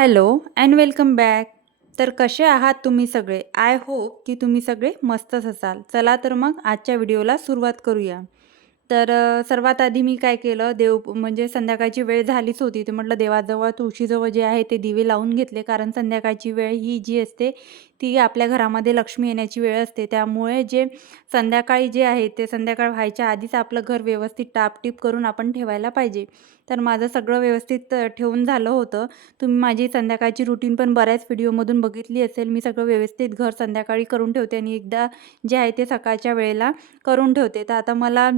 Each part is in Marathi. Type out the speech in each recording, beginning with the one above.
Hello and welcome back. तर कसे आहात तुम्ही सगळे? आय होप की तुम्ही सगळे मस्तच असाल. चला तर मग आजच्या व्हिडिओला सुरुवात करूया. तर सर्वात आधी मी काय केलं, म्हणजे संध्याकाळची वेळ झालीच होती. तर म्हटलं देवाजवळ तुळशीजवळ जे आहे ते दिवे लावून घेतले. कारण संध्याकाळची वेळ ही जी असते ती आपल्या घरामध्ये लक्ष्मी येण्याची वेळ असते. त्यामुळे संध्याकाळी जे आहे ते संध्याकाळ व्हायच्या आधीच आपलं घर व्यवस्थित टापटीप करून आपण ठेवायला पाहिजे. तर माझं सगळं व्यवस्थित ठेवून झालं होतं. तुम्ही माझी संध्याकाळची रुटीन पण बऱ्याच व्हिडिओमधून बघितली असेल. मी सगळं व्यवस्थित घर संध्याकाळी करून ठेवते आणि एकदा जे आहे ते सकाळच्या वेळेला करून ठेवते. तर आता मला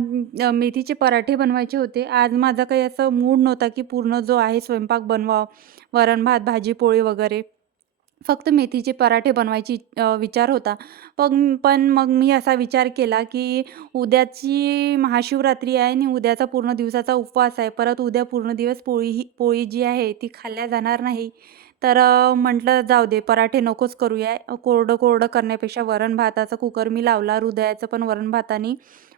मेथीचे पराठे बनवायचे होते. आज माझा काही असं मूड नव्हता की पूर्ण जो आहे स्वयंपाक बनवावा, वरण-भात, भाजी-पोळी वगैरे. फक्त मेथीचे पराठे बनवायची विचार होता. पण मग मी असा विचार केला की उद्याची महाशिवरात्री आहे आणि उद्याचा पूर्ण दिवसाचा उपवास आहे. परत उद्या पूर्ण दिवस पोळी जी आहे ती खाल्ल्या जाणार नाही. तर म्हटलं जाऊ दे पराठे नकोच करूया. कोरडं-कोरडं करण्यापेक्षा वरण-भाताचा कुकर मी लावला. हृदयाचं पण वरण-भाताने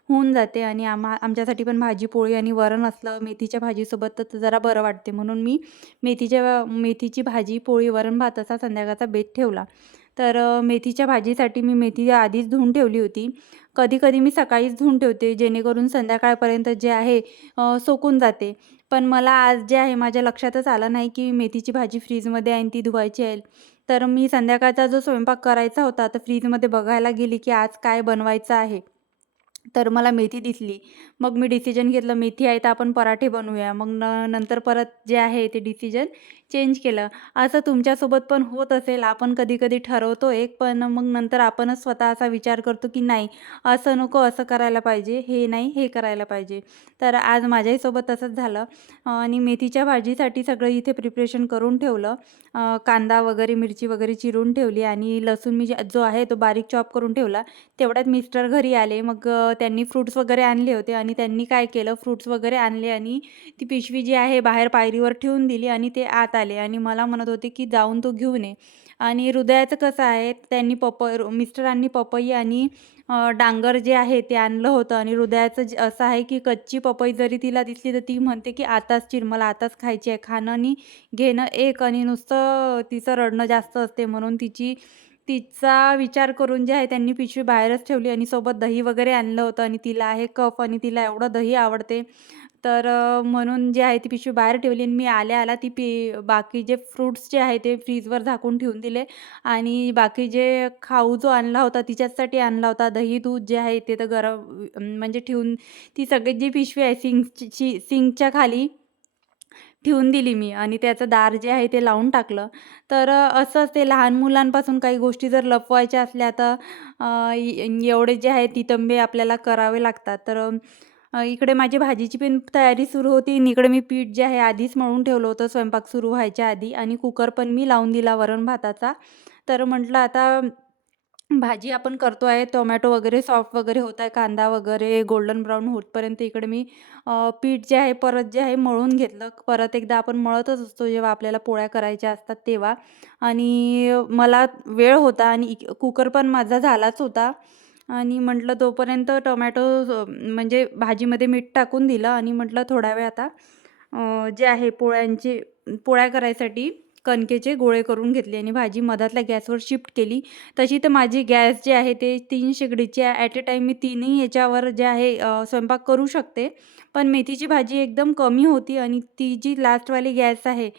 होऊन जाते आणि आमच्यासाठी पण भाजी-पोळी आणि वरण असलं मेथीच्या भाजीसोबत तर जरा बरं वाटते. म्हणून मी मेथीची भाजी, पोळी, वरण-भात असा संध्याकाळचा बेत ठेवला. तर मेथीच्या भाजीसाठी मी मेथी आधीच धुवून ठेवली होती. कधी-कधी मी सकाळीच धुवून ठेवते जेणेकरून संध्याकाळपर्यंत जे आहे सुकून जाते. पण मला आज जे आहे माझ्या लक्षातच आलं नाही की मेथीची भाजी फ्रीजमध्ये आहे आणि ती धुवायची आहे. तर मी संध्याकाळचा जो स्वयंपाक करायचा होता तर फ्रीजमध्ये बघायला गेली की आज काय बनवायचं आहे. तर मला मेथी दिसली. मग मी डिसिजन घेतलं मेथी आहे तर आपण पराठे बनवूया. मग नंतर परत जे आहे ते डिसिजन चेंज केलं. असं तुमच्यासोबत पण होत असेल. आपण कधी-कधी ठरवतो एक, पण मग नंतर आपणच स्वतः असा विचार करतो की नाही असं नको, असं करायला पाहिजे, हे नाही हे करायला पाहिजे. तर आज माझ्याही सोबत तसंच झालं आणि मेथीच्या भाजीसाठी सगळं इथे प्रिपरेशन करून ठेवलं. कांदा वगैरे, मिरची वगैरे चिरून ठेवली आणि लसूण मी जो आहे तो बारीक चॉप करून ठेवला. तेवढ्यात मिस्टर घरी आले. मग त्यांनी फ्रुट्स वगैरे आणले होते आणि त्यांनी काय केलं फ्रुट्स वगैरे आणले आणि ती पिशवी जी आहे बाहेर पायरीवर ठेवून दिली आणि ते आत आले आणि मला म्हणत होते की जाऊन तो घेऊन ये. आणि हृदयाचं कसं आहे त्यांनी मिस्टरांनी पपई आणि डांगर जे आहे ते आणलं होतं आणि हृदयाचं असं आहे की कच्ची पपई जरी तिला दिसली तर ती म्हणते की आताच चिर मला आताच खायची आहे. खाणं आणि घेणं एक आणि नुसतं तिचं रडणं जास्त असते म्हणून तिचा विचार करून जे आहे त्यांनी पिशवी बाहेरच ठेवली आणि सोबत दही वगैरे आणलं होतं आणि तिला आहे कफ आणि तिला एवढं दही आवडते. तर म्हणून जे आहे ती पिशवी बाहेर ठेवली आणि मी आल्या-आल्या बाकी जे फ्रुट्स जे आहे ते फ्रीजवर झाकून ठेवून दिले आणि बाकी जे खाऊ जो आणला होता तिच्याचसाठी आणला होता दही, दूध जे आहे ते तर गरम म्हणजे ठेवून ती सगळी जी पिशवी आहे सिंकच्या खाली ठेवून दिली मी आणि त्याचं दार जे आहे ते लावून टाकलं. तर असंच ते लहान मुलांपासून काही गोष्टी जर लपवायच्या असल्या तर एवढे जे आहे तितंबे आपल्याला करावे लागतात. तर इकडे माझी भाजीची पण तयारी सुरू होती आणि इकडे मी पीठ जे आहे आधीच मळून ठेवलं होतं स्वयंपाक सुरू व्हायच्या आधी आणि कुकर पण मी लावून दिला वरण-भाताचा. तर म्हटलं आता भाजी आपण करतो आहे, टोमॅटो वगैरे सॉफ्ट वगैरे होत आहे, कांदा वगैरे गोल्डन ब्राउन होतपर्यंत इकडे मी पीठ जे आहे परत जे आहे मळून घेतलं. परत एकदा आपण मळतच असतो जेव्हा आपल्याला पोळ्या करायच्या असतात तेव्हा. आणि मला वेळ होता आणि कुकर पण माझा झालाच होता आणि म्हटलं तोपर्यंत टोमॅटो म्हणजे भाजीमध्ये मीठ टाकून दिलं आणि म्हटलं थोडा वेळ आता जे आहे पोळ्या करायसाठी कणकेचे गोळे करून घेतले आणि भाजी मधातल्या गॅसवर शिफ्ट केली. तशी तर माझी गॅस जी आहे ते 3 शेगडीची आहे. ॲट अ टाईम मी 3ही याच्यावर जे आहे स्वयंपाक करू शकते. पण मेथीची भाजी एकदम कमी होती आणि ती जी लास्टवाली गॅस आहे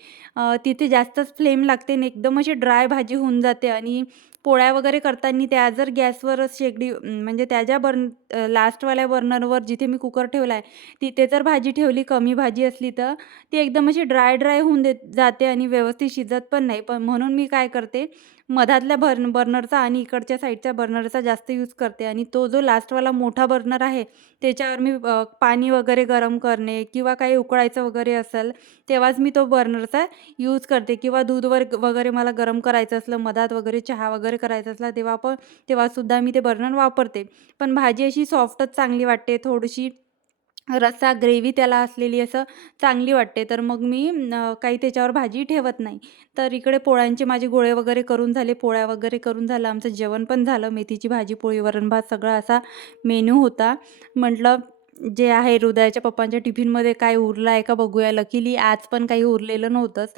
तिथे जास्तच फ्लेम लागते आणि एकदम अशी ड्राय भाजी होऊन जाते आणि पोळ्या वगैरे करताना त्या जर गॅसवर शेगडी म्हणजे त्या ज्या लास्टवाल्या बर्नरवर जिथे मी कुकर ठेवला आहे, तिथे जर भाजी ठेवली कमी भाजी असली तर ती एकदम अशी ड्राय होऊन जाते आणि व्यवस्थित शिजत पण नाही. पण म्हणून मी काय करते, मधातल्या बर्नरचा आणि इकडच्या साईडच्या बर्नरचा जास्त यूज करते आणि तो जो लास्टवाला मोठा बर्नर आहे, त्याच्यावर मी पाणी वगैरे गरम करणे किंवा काही उकळायचं वगैरे असेल, तेव्हाच मी तो बर्नरचा यूज करते किंवा दूध वगैरे मला गरम करायचं असलं, मधात वगैरे चहा वगैरे करायचा असला, तेव्हासुद्धा मी ते बर्नर वापरते. पण भाजी अशी सॉफ्टच चांगली वाटते, थोडीशी रस्सा ग्रेव्ही त्याला असलेली असं चांगली वाटते. तर मग मी काही त्याच्यावर भाजी ठेवत नाही. तर इकडे पोळ्यांचे माझे गोळे वगैरे करून झाले, पोळ्या वगैरे करून झालं, आमचं जेवण पण झालं. मेथीची भाजी, पोळी, वरण-भात सगळा असा मेनू होता. म्हटलं जे आहे हृदयाच्या पप्पांच्या टिफिनमध्ये काय उरलं आहे का बघूया. लकीली आज पण काही उरलेलं नव्हतंच.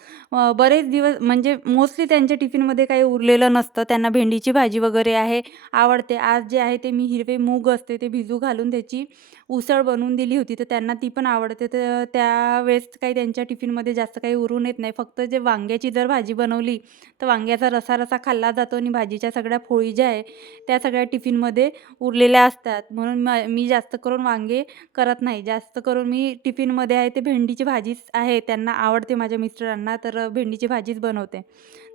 बरेच दिवस म्हणजे मोस्टली त्यांच्या टिफिनमध्ये काही उरलेलं नसतं. त्यांना भेंडीची भाजी वगैरे आहे आवडते. आज जे आहे ते मी हिरवे मूग असते ते भिजू घालून त्याची उसळ बनवून दिली होती, तर त्यांना ती पण आवडते. तर त्यावेळेस काही त्यांच्या टिफिनमध्ये जास्त काही उरून येत नाही. फक्त जे वांग्याची जर भाजी बनवली तर वांग्याचा रसा खाल्ला जातो आणि भाजीच्या सगळ्या फोडी ज्या आहे त्या सगळ्या टिफिनमध्ये उरलेल्या असतात. म्हणून मी जास्त करून वांगे करत नाही. जास्त करून मी टिफिनमध्ये आहे ते भेंडीची भाजीच आहे. त्यांना आवडते माझ्या मिस्टरांना, तर भेंडीची भाजीच बनवते.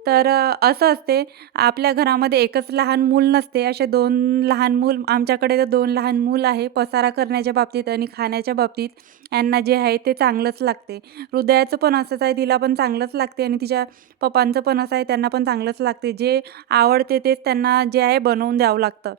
तर असं असते आपल्या घरामध्ये एकच लहान मूल नसते. असे 2 लहान मूल आमच्याकडे तर 2 लहान मूल आहे. पसारा करण्याच्या बाबतीत आणि खाण्याच्या बाबतीत यांना जे आहे ते चांगलंच लागते. हृदयाचं पण असंच आहे, तिला पण चांगलंच लागते आणि तिच्या पप्पांचं पण असं आहे, त्यांना पण चांगलंच लागते. जे आवडते तेच त्यांना जे आहे बनवून द्यावं लागतं.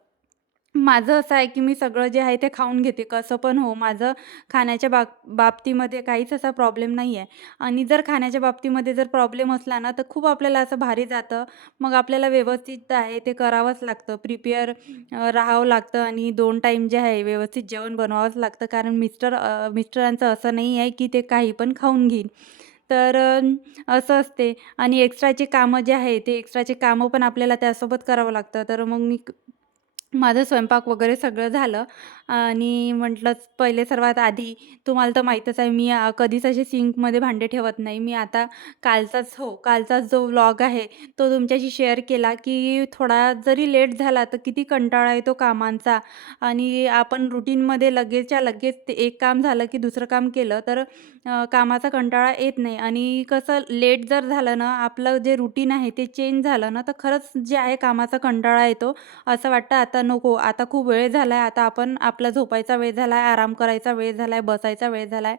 माझं असं आहे, की मी सगळं जे आहे ते खाऊन घेते. कसं पण हो, माझं खाण्याच्या बाबतीमध्ये काहीच असा प्रॉब्लेम नाही आहे. आणि जर खाण्याच्या बाबतीमध्ये जर प्रॉब्लेम असला ना, तर खूप आपल्याला असं भारी जातं. मग आपल्याला व्यवस्थित आहे ते करावंच लागतं. प्रिपेअर राहावं लागतं आणि 2 टाईम जे आहे व्यवस्थित जेवण बनवावंच लागतं. कारण मिस्टरांचं असं नाही आहे, की ते काही पण खाऊन घेईल. तर असं असते आणि एक्स्ट्राची कामं जे आहे, ते एक्स्ट्राची कामं पण आपल्याला त्यासोबत करावं लागतं. तर मग मी माझं स्वयंपाक वगैरे सगळं झालं आणि म्हटलं पहिले सर्वात आधी तुम्हाला तर माहीतच आहे मी कधीच असे सिंकमध्ये भांडे ठेवत नाही. मी आता कालचाच जो व्लॉग आहे तो तुमच्याशी शेअर केला, की थोडा जरी लेट झाला तर किती कंटाळा येतो कामांचा आणि आपण रुटीनमध्ये लगेचच्या लगेच ते एक काम झालं, की दुसरं काम केलं तर कामाचा कंटाळा येत नाही आणि कसं लेट जर झालं ना, आपलं जे रुटीन आहे ते चेंज झालं ना, तर खरंच जे आहे कामाचा कंटाळा येतो. असं वाटतं आता नको, आता खूप वेळ झालाय, आता आपण आपला झोपायचा वेळ झालाय, आराम करायचा वेळ झालाय, बसायचा वेळ झालाय.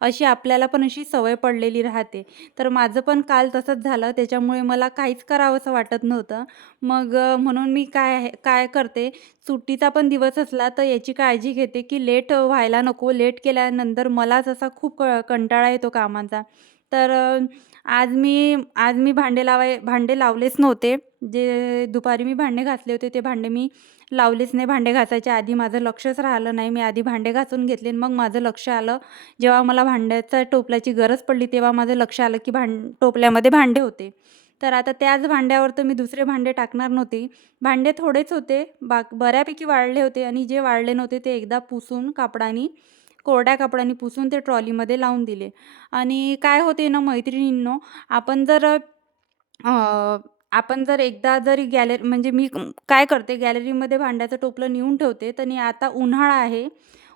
अशी आपल्याला पण अशी सवय पडलेली राहते. तर माझं पण काल तसंच झालं. त्याच्यामुळे मला काहीच करावंसं वाटत नव्हतं. मग म्हणून मी काय करते, सुट्टीचा पण दिवस असला तर याची काळजी घेते, की लेट व्हायला नको. लेट केल्यानंतर मलाच असा खूप कंटाळा येतो कामाचा. तर आज मी भांडे लावलेच नव्हते. जे दुपारी मी भांडे घासले होते, ते भांडे मी लावलेच नाही. भांडे घासायच्या आधी माझं लक्षच राहिलं नाही. मी आधी भांडे घासून घेतले आणि मग माझं लक्ष आलं. जेव्हा मला भांड्याच्या टोपल्याची गरज पडली, तेव्हा माझं लक्ष आलं, की टोपल्यामध्ये भांडे होते. तर आता त्याच भांड्यावर तर मी दुसरे भांडे टाकणार नव्हते. भांडे थोडेच होते, बऱ्यापैकी वाळले होते आणि जे वाळले नव्हते ते एकदा पुसून कोरड्या कपड्याने पुसून ते ट्रॉलीमध्ये लावून दिले. आणि काय होते ना मैत्रिणींनो, आपण जर अ, आपण जर एकदा जरी म्हणजे मी काय करते गॅलरीमध्ये भांड्याचं टोपलं नेऊन ठेवते. आणि आता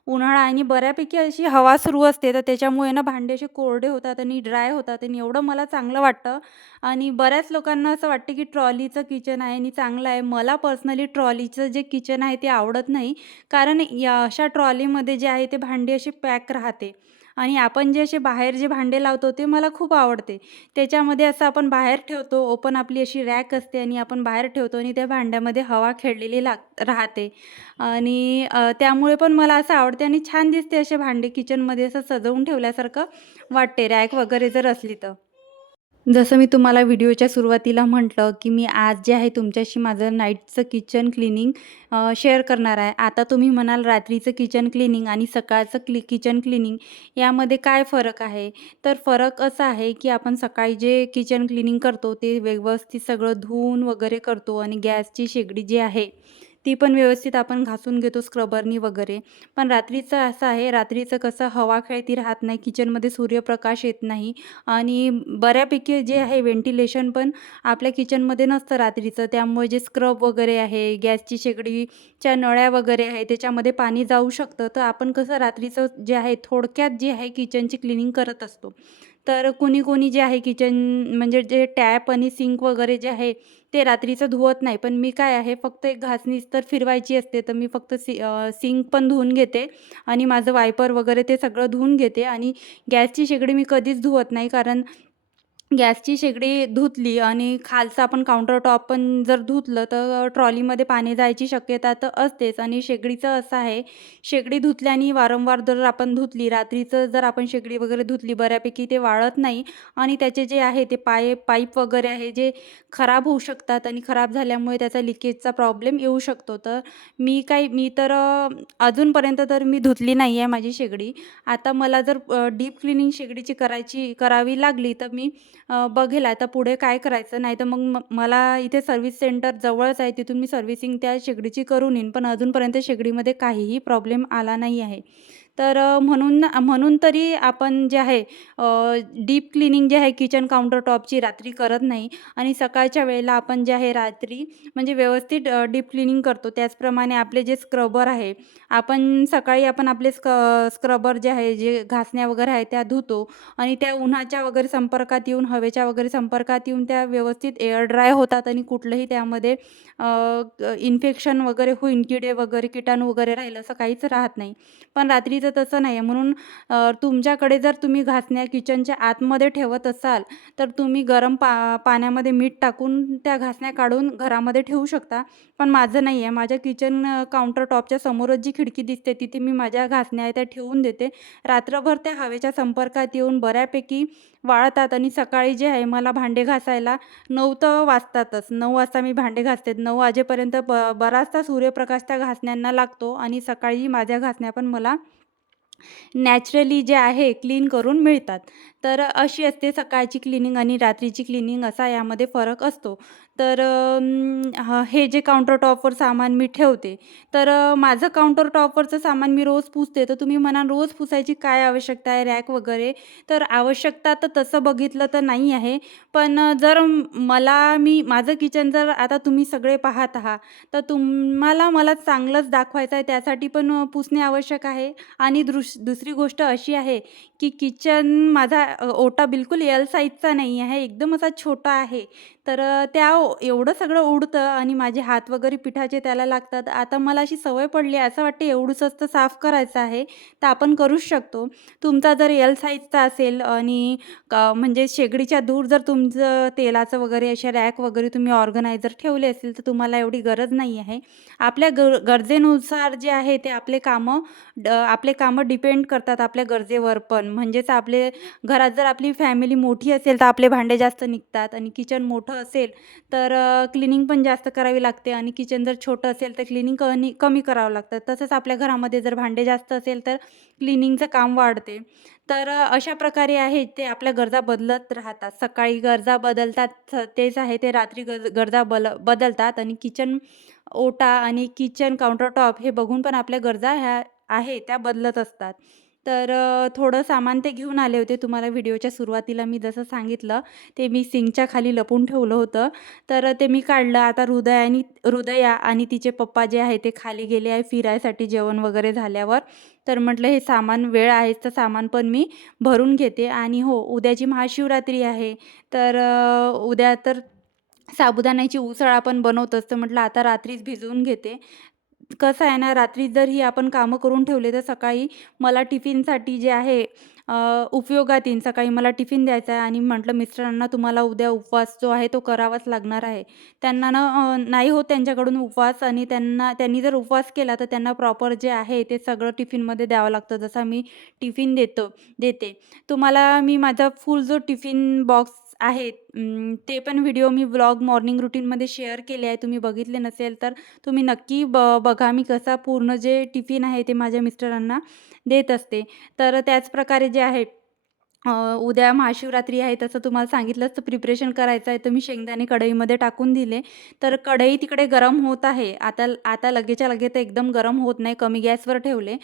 उन्हाळा आणि बऱ्यापैकी अशी हवा सुरू असते, तर त्याच्यामुळे ना भांडे असे कोरडे होतात आणि ड्राय होतात आणि एवढं मला चांगलं वाटतं. आणि बऱ्याच लोकांना असं वाटतं, की ट्रॉलीचं किचन आहे आणि चांगलं आहे. मला पर्सनली ट्रॉलीचं जे किचन आहे ते आवडत नाही. कारण या अशा ट्रॉलीमध्ये जे आहे ते भांडी अशी पॅक राहते आणि आपण जे असे बाहेर जे भांडे लावतो ते मला खूप आवडते. त्याच्यामध्ये असं आपण बाहेर ठेवतो, ओपन आपली अशी रॅक असते आणि आपण बाहेर ठेवतो आणि त्या भांड्यामध्ये हवा खेळलेली राहते आणि त्यामुळे पण मला असं आवडते आणि छान दिसते असे भांडे किचनमध्ये असं सजवून ठेवल्यासारखं वाटते, रॅक वगैरे जर असली तर. जसं मी तुम्हाला व्हिडिओच्या सुरुवातीला म्हटलं, की मी आज जे आहे तुमच्याशी माझं नाईटचं किचन क्लीनिंग शेअर करणार आहे. आता तुम्ही म्हणाल रात्रीचं किचन क्लीनिंग आणि सकाळचं किचन क्लीनिंग यामध्ये काय फरक आहे? तर फरक असा आहे, की आपण सकाळी जे किचन क्लीनिंग करतो ते व्यवस्थित सगळं धुवून वगैरे करतो आणि गॅसची शेगडी जी आहे, ती पण व्यवस्थित आपण घासून घेतो स्क्रबरनी वगैरे. पण रात्रीचं असं आहे, रात्रीचं कसं हवा खेळती राहत नाही, किचनमध्ये सूर्यप्रकाश येत नाही आणि बऱ्यापैकी जे आहे व्हेंटिलेशन पण आपल्या किचनमध्ये नसतं रात्रीचं. त्यामुळे जे स्क्रब वगैरे आहे, गॅसची शेगडीच्या नळ्या वगैरे आहे, त्याच्यामध्ये पाणी जाऊ शकतं. तर आपण कसं रात्रीचं जे आहे थोडक्यात जे आहे किचनची क्लीनिंग करत असतो. तर कोणी जे आहे किचन म्हणजे जे टॅप आणि सिंक वगैरे जे आहे ते रात्रीचं धुवत नाही. पण मी काय आहे फक्त एक घासणीच तर फिरवायची असते. तर मी फक्त सिंक पण धुवून घेते आणि माझं वायपर वगैरे ते सगळं धुवून घेते आणि गॅसची शेगडी मी कधीच धुवत नाही. कारण गॅसची शेगडी धुतली आणि खालचं आपण काउंटर टॉप पण जर धुतलं तर ट्रॉलीमध्ये पाणी जायची शक्यता तर असतेच. आणि शेगडीचं असं आहे, शेगडी धुतल्याने वारंवार जर आपण धुतली, रात्रीचं जर आपण शेगडी वगैरे धुतली बऱ्यापैकी ते वाळत नाही आणि त्याचे जे आहे ते पाईप वगैरे आहे जे खराब होऊ शकतात आणि खराब झाल्यामुळे त्याचा लिकेजचा प्रॉब्लेम येऊ शकतो. तर मी तर अजूनपर्यंत तर मी धुतली नाही आहे माझी शेगडी. आता मला जर डीप क्लीनिंग शेगडीची करावी लागली तर मी बघेल आता पुढे काय करायचं. नाहीतर मग मला इथे सर्व्हिस सेंटर जवळच आहे, तिथून मी सर्व्हिसिंग त्या शेगडीची करून येईन. पण अजूनपर्यंत शेगडीमध्ये काहीही प्रॉब्लेम आला नाही आहे. तर म्हणून म्हणून तरी आपण जे आहे डीप क्लीनिंग जे आहे किचन काउंटर टॉपची रात्री करत नाही आणि सकाळच्या वेळेला आपण जे आहे रात्री म्हणजे व्यवस्थित डीप क्लीनिंग करतो. त्याचप्रमाणे आपले जे स्क्रबर आहे, आपण सकाळी आपण आपले स्क्रबर जे आहे, जे घासण्या वगैरे आहे त्या धुतो आणि त्या उन्हाच्या वगैरे संपर्कात येऊन, हवेच्या वगैरे संपर्कात येऊन त्या व्यवस्थित एअर ड्राय होतात आणि कुठलंही त्यामध्ये इन्फेक्शन वगैरे होईन, किडे वगैरे, किटाणू वगैरे राहिलं असं काहीच राहत नाही. पण रात्रीचं तसं नाही आहे. म्हणून तुमच्याकडे जर तुम्ही घासण्या किचनच्या आतमध्ये ठेवत असाल, तर तुम्ही गरम पाण्यामध्ये मीठ टाकून त्या घासण्या काढून घरामध्ये ठेवू शकता. पण माझं नाही आहे. माझ्या किचन काउंटर टॉपच्या समोरच जी खिडकी दिसते, तिथे मी माझ्या घासण्या आहे त्या ठेवून देते. रात्रभर त्या हवेच्या संपर्कात येऊन बऱ्यापैकी वाळतात आणि सकाळी जे आहे मला भांडे घासायला 9 तर वाजतातच. 9 वाजता मी भांडे घासते. 9 वाजेपर्यंत बराचसा सूर्यप्रकाश त्या घासण्यांना लागतो आणि सकाळी माझ्या घासण्या पण मला नॅचरली जे आहे क्लीन करून मिळतात. तर अशी असते सकाळची क्लीनिंग आणि रात्रीची क्लीनिंग असा यामध्ये फरक असतो. तर हे जे काउंटर टॉपवर सामान मी ठेवते, तर माझं काउंटर टॉपवरचं सामान मी रोज पुसते. तर तुम्ही म्हणाल रोज पुसायची काय आवश्यकता आहे रॅक वगैरे? तर आवश्यकता तर तसं बघितलं तर नाही आहे. पण जर माझं किचन जर आता तुम्ही सगळे पाहत आहात, तर मला चांगलंच दाखवायचं आहे त्यासाठी पण पुसणे आवश्यक आहे. आणि दुसरी गोष्ट अशी आहे, की किचन माझा ओटा बिलकुल एल साइजचा नाही आहे, एकदम असा छोटा आहे. तर एवढं सगळं उडतं आणि माझे हात वगैरे पिठाचे त्याला लागतात. आता मला अशी सवय पडली आहे, असं वाटतं एवढंसंच तर साफ करायचं आहे, तर आपण करूच शकतो. तुमचा जर एल साइजचा असेल आणि म्हणजे शेगडीच्या दूर जर तुमचं तेलाचं वगैरे अशा रॅक वगैरे तुम्ही ऑर्गनायझर ठेवले असतील, तर तुम्हाला एवढी गरज नाही आहे. आपल्या गरजेनुसार जे आहे ते आपले कामं डिपेंड करतात आपल्या गरजेवर पण. म्हणजेच घरात जर आपली फॅमिली मोठी असेल तर आपले भांडे जास्त निघतात आणि किचन मोठं असेल तर क्लिनिंग पण जास्त करावी लागते आणि किचन जर छोटं असेल तर क्लिनिंग कमी करावं लागतं. तसंच आपल्या घरामध्ये जर भांडे जास्त असेल तर क्लिनिंगचं काम वाढते. तर अशा प्रकारे आहे ते आपल्या गरजा बदलत राहतात. सकाळी गरजा बदलतात तेच आहे ते रात्री गरजा बदलतात आणि किचन ओटा आणि किचन काउंटर टॉप हे बघून पण आपल्या गरजा ह्या आहे त्या बदलत असतात. तर थोडं सामान ते घेऊन आले होते. तुम्हाला व्हिडिओच्या सुरुवातीला मी जसं सांगितलं, ते मी सिंकच्या खाली लपवून ठेवलं होतं. तर ते मी काढलं. आता हृदया आणि तिचे पप्पा जे आहे ते खाली गेले आहे फिरायसाठी जेवण वगैरे झाल्यावर. तर म्हटलं हे सामान वेळ आहेच तर सामान पण मी भरून घेते. आणि हो, उद्याची महाशिवरात्री आहे. तर उद्या तर साबुदाण्याची उसळ आपण बनवतोच. तर म्हटलं आता रात्रीच भिजवून घेते. कसं आहे ना, रात्री जर ही आपण कामं करून ठेवले, तर सकाळी मला टिफिनसाठी जे आहे उपयोगात येईन. सकाळी मला टिफिन द्यायचा आहे आणि म्हटलं मिस्टरांना तुम्हाला उद्या उपवास जो आहे तो करावाच लागणार आहे. त्यांना ना नाही होत त्यांच्याकडून उपवास आणि त्यांनी जर उपवास केला, तर त्यांना प्रॉपर जे आहे ते सगळं टिफिनमध्ये द्यावं लागतं. जसा मी टिफिन देते. तुम्हाला मी माझा फुल जो टिफिन बॉक्स आहे ते पण व्हिडिओ मी व्लॉग मॉर्निंग रुटीनमध्ये शेअर केले आहे. तुम्ही बघितले नसेल तर तुम्ही नक्की बघा मी कसा पूर्ण जे टिफिन आहे ते माझ्या मिस्टरांना देत असते. तर त्याचप्रकारे जे आहे उद्या महाशिवरात्री आहे तसं तुम्हाला सांगितलंच तर प्रिपरेशन करायचं आहे. तर मी शेंगदाणे कढईमध्ये टाकून दिले. तर कढई तिकडे गरम होत आहे. आता लगेचच्या लगेच एकदम गरम होत नाही, कमी गॅसवर ठेवले.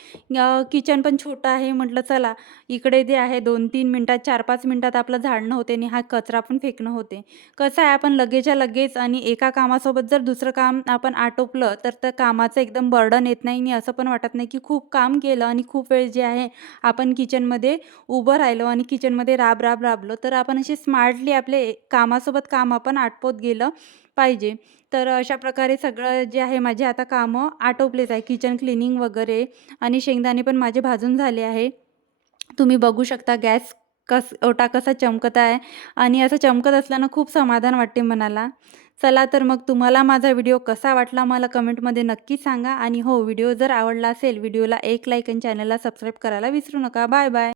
किचन पण छोटं आहे. म्हटलं चला इकडे जे आहे 2-3 मिनिटात 4-5 मिनिटात आपलं झाडणं होते आणि हा कचरा पण फेकणं होते. कसं आहे आपण लगेचच्या लगेच आणि एका कामासोबत जर दुसरं काम आपण आटोपलं तर त्या कामाचं एकदम बर्डन येत नाही आणि असं पण वाटत नाही की खूप काम केलं आणि खूप वेळ जे आहे आपण किचनमध्ये उभं राहिलो आणि किचनमध्ये राबलो. तर आपण असे स्मार्टली आपले कामासोबत काम आपण आटपत गेलं पाहिजे. तर अशा प्रकारे सगळं जे आहे माझे आता कामं आटोपलेच आहे. किचन क्लिनिंग वगैरे आणि शेंगदाणे पण माझे भाजून झाले आहे. तुम्ही बघू शकता गॅस ओटा कसा चमकत आहे आणि असं चमकत असल्यानं खूप समाधान वाटते मनाला. चला तर मग तुम्हाला माझा व्हिडिओ कसा वाटला मला कमेंटमध्ये नक्की सांगा आणि हो व्हिडिओ जर आवडला असेल व्हिडिओला एक लाईक आणि चॅनलला सबस्क्राईब करायला विसरू नका. Bye bye.